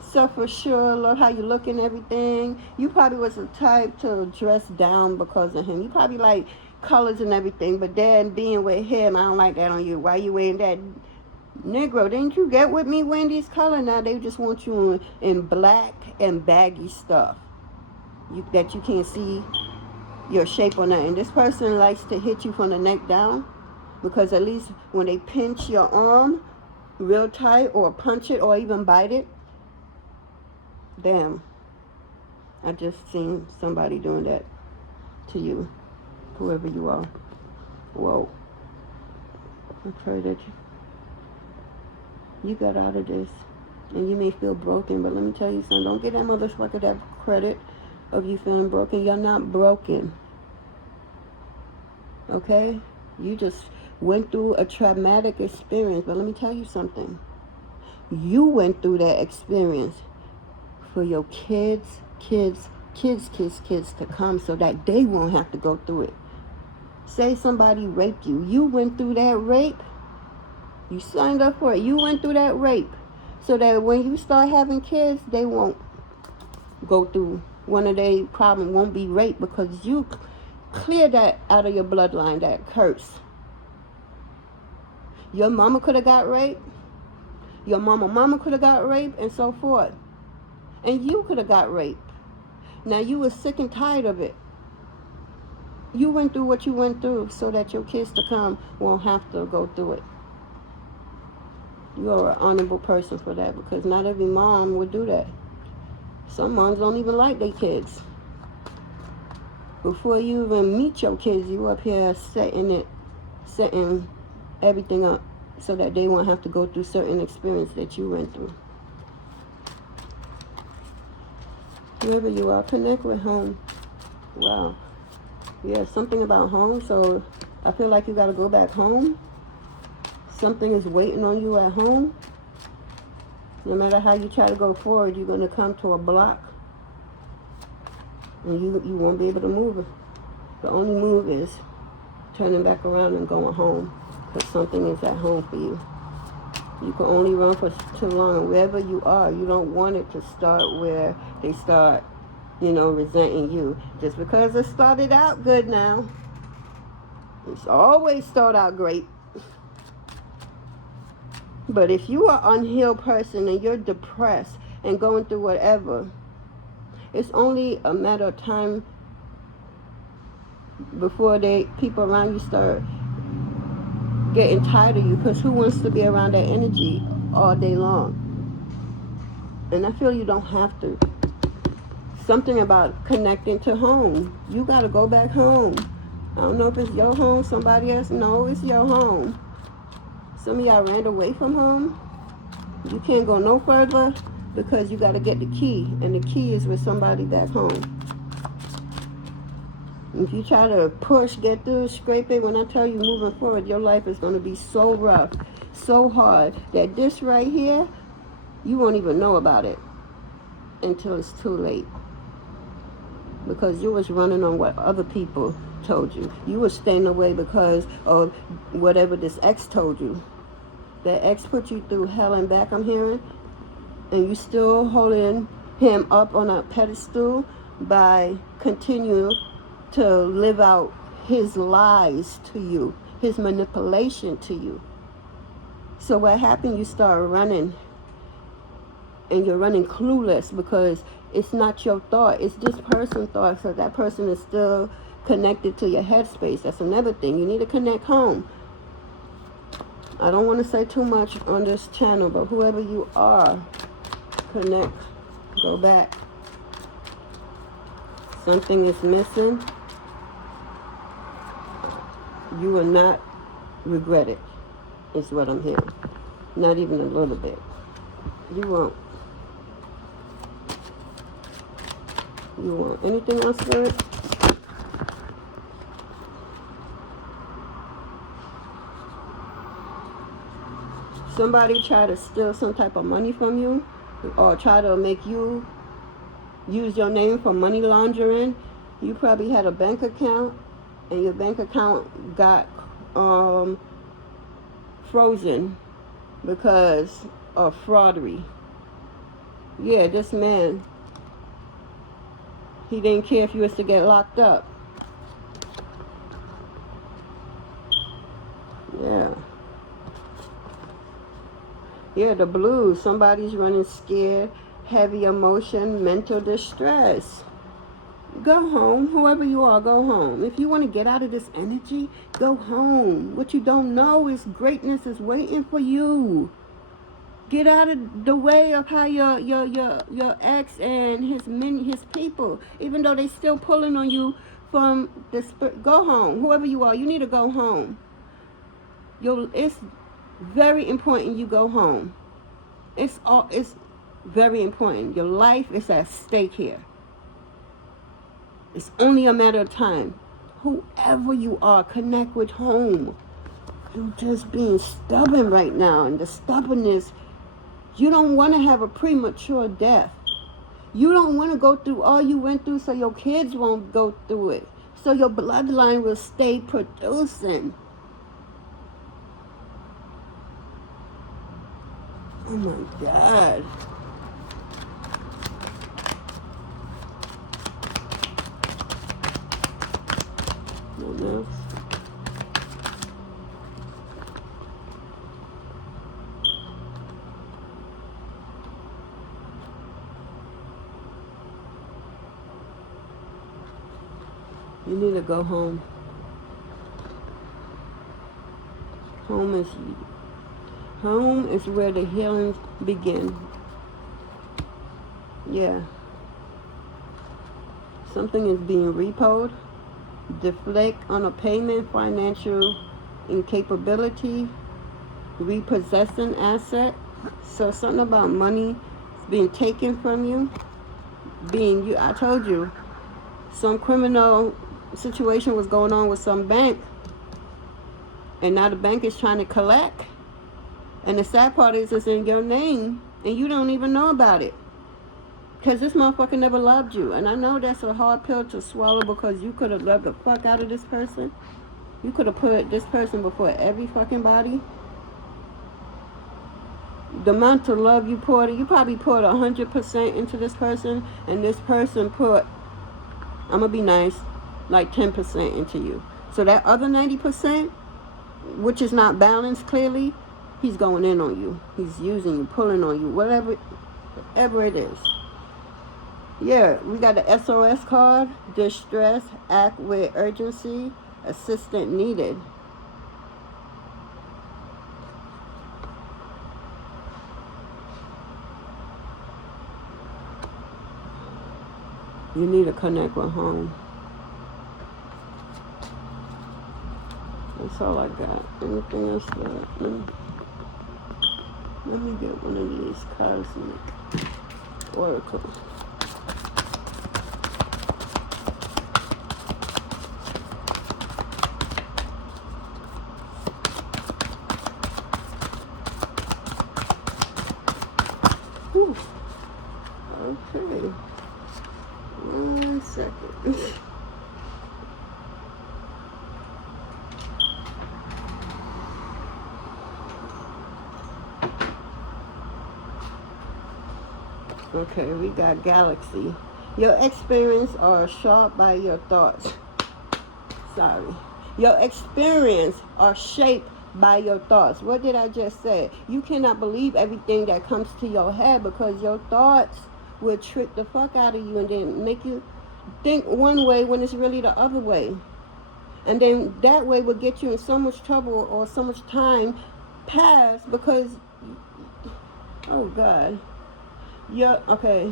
self-assured, love how you look and everything, you probably was the type to dress down because of him. You probably like colors and everything, but then being with him, I don't like that on you. Why you wearing that? Negro, didn't you get with me wearing these colors? Now they just want you in black and baggy stuff that you can't see your shape or nothing. This person likes to hit you from the neck down. Because at least when they pinch your arm real tight or punch it or even bite it, damn, I just seen somebody doing that to you, whoever you are. Whoa. I pray that you got out of this. And you may feel broken, but let me tell you something. Don't get that motherfucker that credit of you feeling broken. You're not broken. Okay? You just went through a traumatic experience. But let me tell you something. You went through that experience for your kids to come so that they won't have to go through it. Say somebody raped you. You went through that rape. You signed up for it. You went through that rape. So that when you start having kids, they won't go through. One of their problems won't be rape because you clear that out of your bloodline, that curse. Your mama could have got raped. Your mama could have got raped, and so forth. And you could have got raped. Now you were sick and tired of it. You went through what you went through so that your kids to come won't have to go through it. You're an honorable person for that, because not every mom would do that. Some moms don't even like their kids. Before you even meet your kids, you up here setting everything up so that they won't have to go through certain experience that you went through. Whoever you are, connect with home. Wow. Yeah, something about home. So I feel like you got to go back home. Something is waiting on you at home. No matter how you try to go forward, you're going to come to a block. And you won't be able to move it. The only move is turning back around and going home. Because something is at home for you. You can only run for too long. Wherever you are, you don't want it to start where they start, resenting you. Just because it started out good now. It's always start out great. But if you are an unhealed person and you're depressed and going through whatever, It's only a matter of time before people around you start getting tired of you, because who wants to be around that energy all day long? And I feel you don't have to. Something about connecting to home. You got to go back home. I don't know if it's your home, somebody else. No, it's your home. Some of y'all ran away from home. You can't go no further because you got to get the key. And the key is with somebody back home. If you try to push, get through, scrape it, when I tell you moving forward, your life is going to be so rough, so hard, that this right here, you won't even know about it until it's too late. Because you was running on what other people told you. You was staying away because of whatever this ex told you. That ex put you through hell and back, I'm hearing. And you still holding him up on a pedestal by continuing to live out his lies to you, his manipulation to you. So what happened? You start running, and you're running clueless because it's not your thought, it's this person's thought. So that person is still connected to your headspace. That's another thing. You need to connect home. I don't want to say too much on this channel, but whoever you are, connect. Go back. Something is missing. You will not regret it, is what I'm hearing. Not even a little bit. You won't. You won't. Anything else, Spirit? Somebody try to steal some type of money from you, or try to make you use your name for money laundering. You probably had a bank account, and your bank account got frozen because of fraudery. Yeah, this man, he didn't care if you was to get locked up. Yeah. Yeah, the blues. Somebody's running scared, heavy emotion, mental distress. Go home. Whoever you are, go home. If you want to get out of this energy, go home. What you don't know is greatness is waiting for you. Get out of the way of how your ex and his people, even though they still pulling on you from the spirit. Go home. Whoever you are, you need to go home. It's very important you go home. It's very important. Your life is at stake here. It's only a matter of time. Whoever you are, connect with home. You're just being stubborn right now, and the stubbornness, you don't want to have a premature death. You don't want to go through all you went through so your kids won't go through it. So your bloodline will stay producing. Oh my God. What else? You need to go home. Home is where the healings begin. Yeah. Something is being repoed. Deflect on a payment, financial incapability, repossessing asset. So something about money being taken from you. I told you, some criminal situation was going on with some bank, and now the bank is trying to collect, and the sad part is it's in your name and you don't even know about it, because this motherfucker never loved you. And I know that's a hard pill to swallow, because you could have loved the fuck out of this person. You could have put this person before every fucking body. The amount of love you probably poured 100% into this person, and this person put, I'm gonna be nice, like 10% into you. So that other 90%, which is not balanced clearly, he's going in on you. He's using you, pulling on you, whatever it is. Yeah, we got the SOS card. Distress, act with urgency, assistance needed. You need to connect with home. That's all I got. Anything else? Let me get one of these cosmic oracles. Whew. Okay. 1 second. Okay, we got Galaxy. Your experience are shaped by your thoughts. Sorry. Your experience are shaped by your thoughts. What did I just say? You cannot believe everything that comes to your head because your thoughts will trick the fuck out of you and then make you think one way when it's really the other way. And then that way will get you in so much trouble or so much time pass because, oh God. Okay,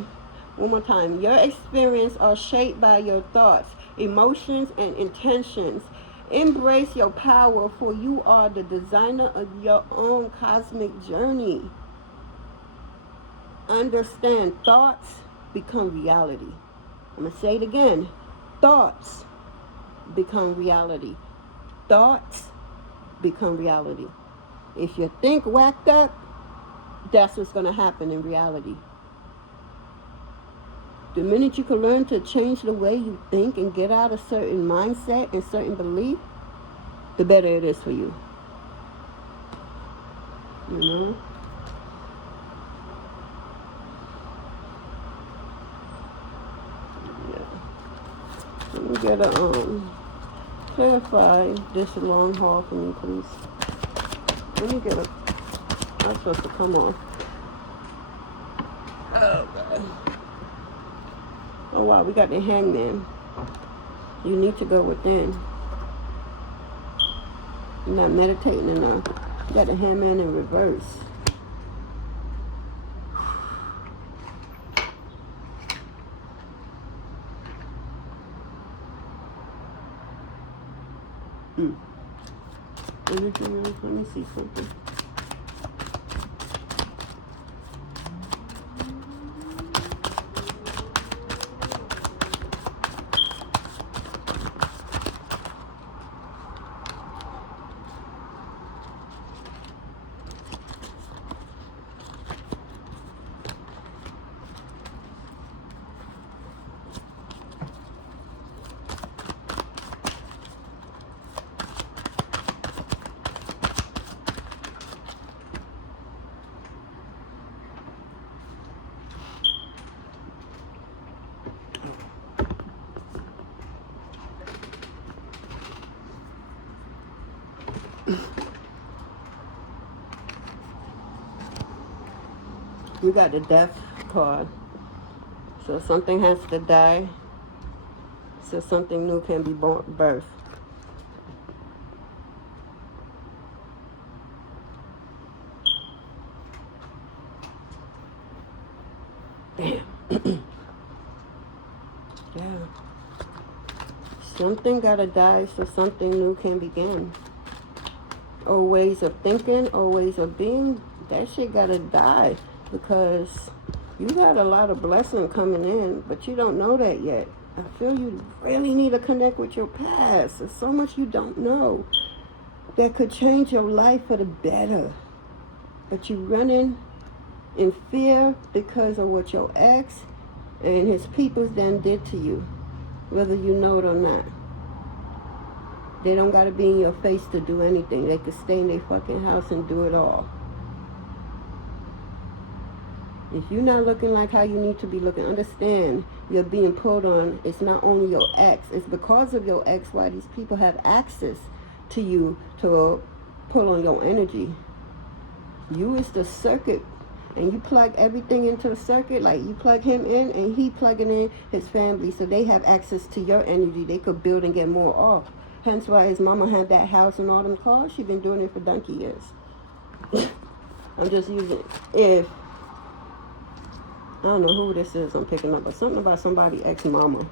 one more time. Your experience are shaped by your thoughts, emotions, and intentions. Embrace your power, for you are the designer of your own cosmic journey. Understand, thoughts become reality. I'm going to say it again. Thoughts become reality. Thoughts become reality. If you think whacked up, that's what's going to happen in reality. The minute you can learn to change the way you think and get out of certain mindset and certain belief, the better it is for you. You know? Yeah. Let me get a, clarify this long haul for me, please. Let me get a, I'm supposed to come on. Oh, God. Oh, wow, we got the Hangman. You need to go within. You're not meditating enough. You got the Hangman in reverse. Let me see something. We got the Death card. So something has to die so something new can be birthed. Damn. Yeah. Something gotta die so something new can begin. Old ways of thinking, old ways of being, that shit gotta die because you got a lot of blessing coming in, but you don't know that yet. I feel you really need to connect with your past. There's so much you don't know that could change your life for the better. But you're running in fear because of what your ex and his peoples then did to you, whether you know it or not. They don't got to be in your face to do anything. They could stay in their fucking house and do it all. If you're not looking like how you need to be looking, understand you're being pulled on. It's not only your ex. It's because of your ex why these people have access to you to pull on your energy. You is the circuit. and you plug everything into the circuit, like you plug him in and he plugging in his family, so they have access to your energy. They could build and get more off. Hence why his mama had that house and all them cars. She's been doing it for donkey years. I'm just using, if, I don't know who this is I'm picking up, but something about somebody ex-mama.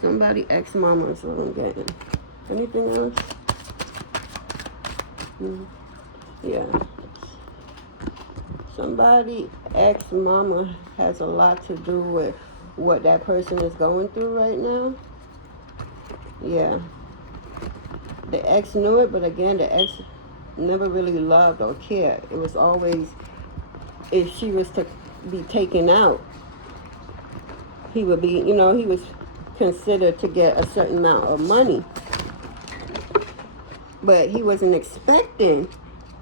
Somebody ex-mama is what I'm getting. Anything else? Yeah. Somebody ex-mama has a lot to do with what that person is going through right now. Yeah. The ex knew it, but again, the ex never really loved or cared. It was always, if she was to be taken out, he would be, you know, he was considered to get a certain amount of money. But he wasn't expecting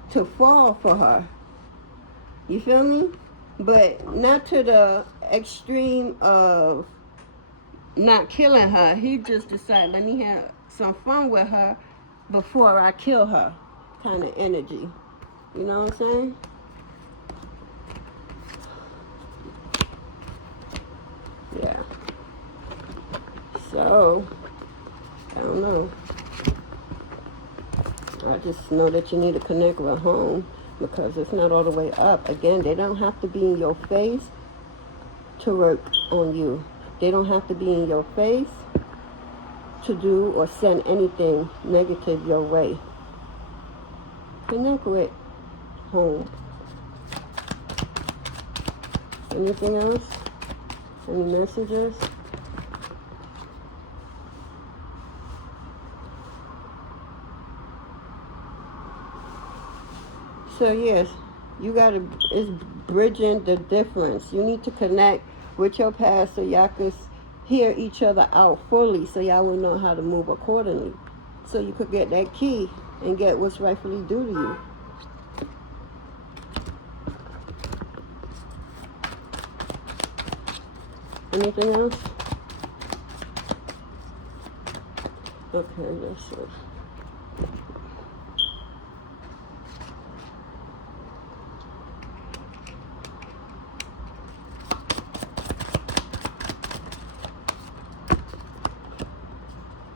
to fall for her. You feel me? But not to the extreme of not killing her. He just decided, let me have some fun with her before I kill her, kind of energy. You know what I'm saying? Yeah. So, I don't know. I just know that you need to connect with home, because it's not all the way up. Again, they don't have to be in your face to work on you. They don't have to be in your face to do or send anything negative your way. Connect with home. Anything else? Any messages? So yes, you gotta, it's bridging the difference. You need to connect with your past so y'all could hear each other out fully, so y'all will know how to move accordingly. So you could get that key and get what's rightfully due to you. Anything else? Okay, that's it.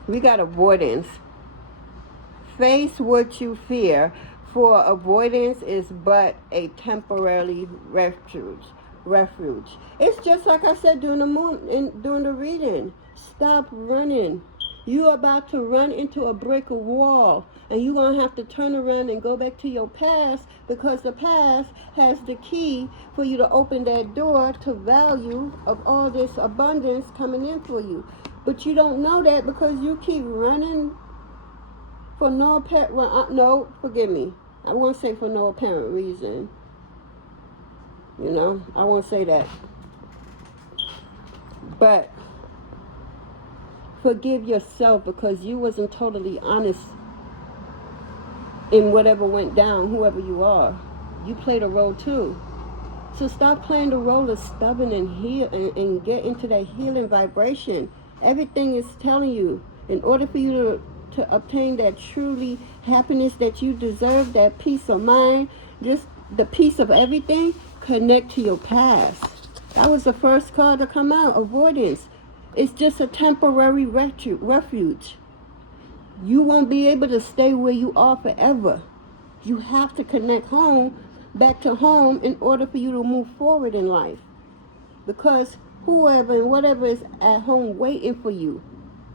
We got avoidance. Face what you fear, for avoidance is but a temporary refuge. It's just like I said during the reading. Stop running. You're about to run into a brick wall, and you're going to have to turn around and go back to your past, because the past has the key for you to open that door to value of all this abundance coming in for you. But you don't know that because you keep running for no apparent, no, forgive me. I won't say for no apparent reason. You know, I won't say that. But forgive yourself, because you wasn't totally honest in whatever went down, whoever you are. You played a role too. So stop playing the role of stubborn and get into that healing vibration. Everything is telling you, in order for you to obtain that truly happiness that you deserve, that peace of mind, just the peace of everything, connect to your past. That was the first card to come out, avoidance. It's just a temporary refuge. You won't be able to stay where you are forever. You have to connect home, back to home, in order for you to move forward in life. Because whoever and whatever is at home waiting for you,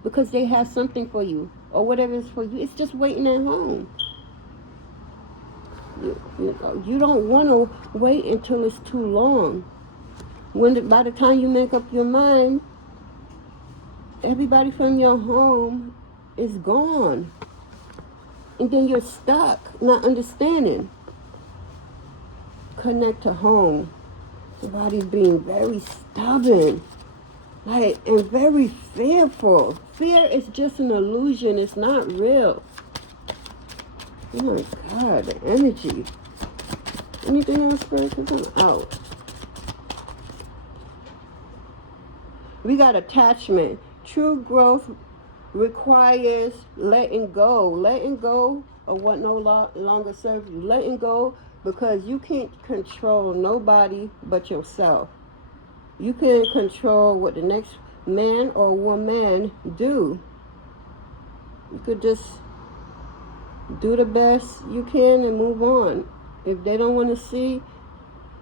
because they have something for you, or whatever is for you, it's just waiting at home. You don't want to wait until it's too long. By the time you make up your mind, everybody from your home is gone. And then you're stuck, not understanding. Connect to home. Somebody's being very stubborn, and very fearful. Fear is just an illusion. It's not real. Oh my God, the energy. Anything else, Spirit? Because I'm out. We got attachment. True growth requires letting go of what no longer serves you, letting go, because you can't control nobody but yourself. You can control what the next man or woman do. You could just do the best you can and move on. If they don't want to see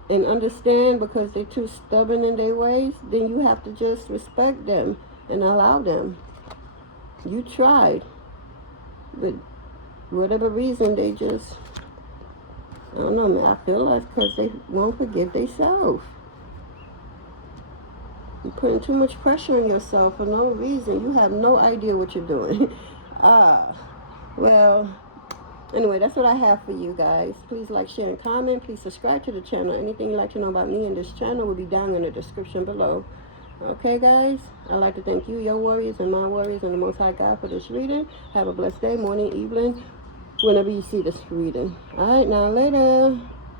and understand because they're too stubborn in their ways, then you have to just respect them and allow them. You tried, but whatever reason, they just, I don't know, man, I feel like because they won't forgive themselves. You're putting too much pressure on yourself for no reason. You have no idea what you're doing. Well, anyway, that's what I have for you guys. Please like, share, and comment. Please subscribe to the channel. Anything you'd like to know about me and this channel will be down in the description below. Okay, guys? I'd like to thank you, your warriors, and my warriors, and the Most High God for this reading. Have a blessed day, morning, evening, whenever you see this reading. All right, now, later.